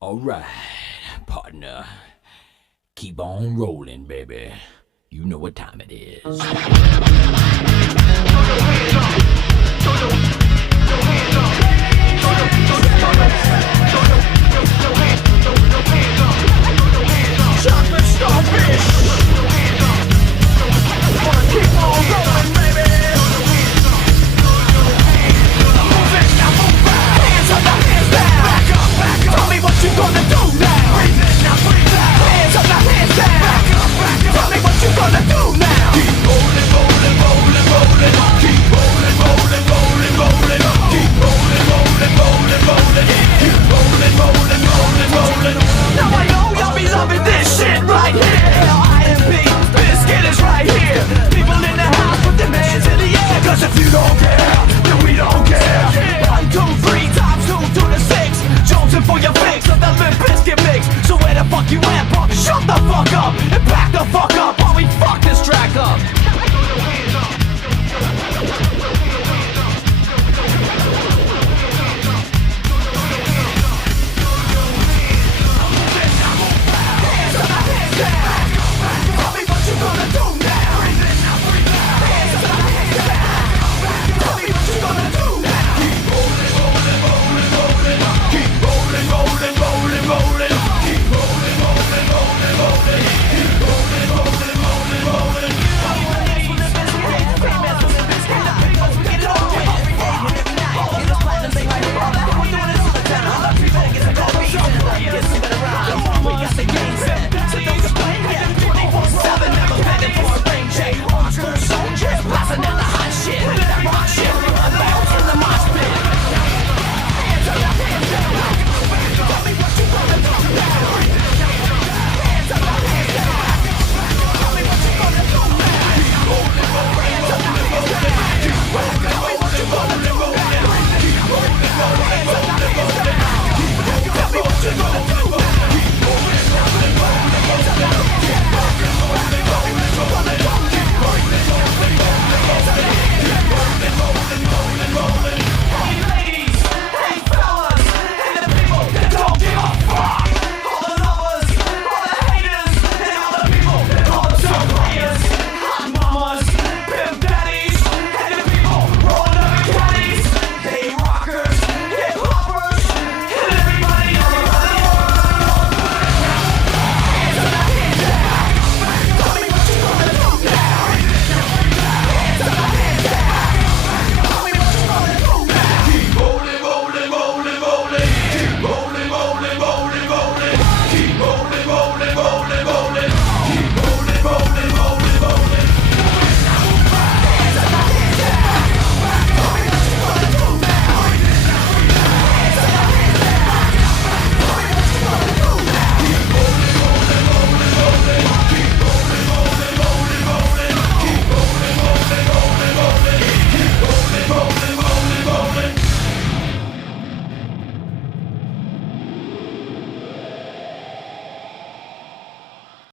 Alright, partner. Keep on rolling, baby. You know what time it is. Chocolate starfish. Keep on rolling, baby. Move it, now move back. Hands up, now hands down. Back up, back up. Tell me what you gonna do now. Breathe in, now breathe out. Hands up, now hands down. Back up, back up. Tell me what you gonna do now. Keep rolling, rolling, rolling, rolling. Keep rolling, rolling, rolling, rolling. Keep rolling, rolling, rolling, rolling. Keep rolling, rolling, rolling, rolling. Now I know y'all be loving this shit right here. IMP, Biscuit is right here. People in the house put their hands in the air. Cause if you don't care, then we don't care. 1, 2, 3 times 2 to the 6. Jonesing for your fix of the Limp Bizkit mix. So where the fuck you at, punk? Shut the fuck up and back the fuck up while we fuck this track up.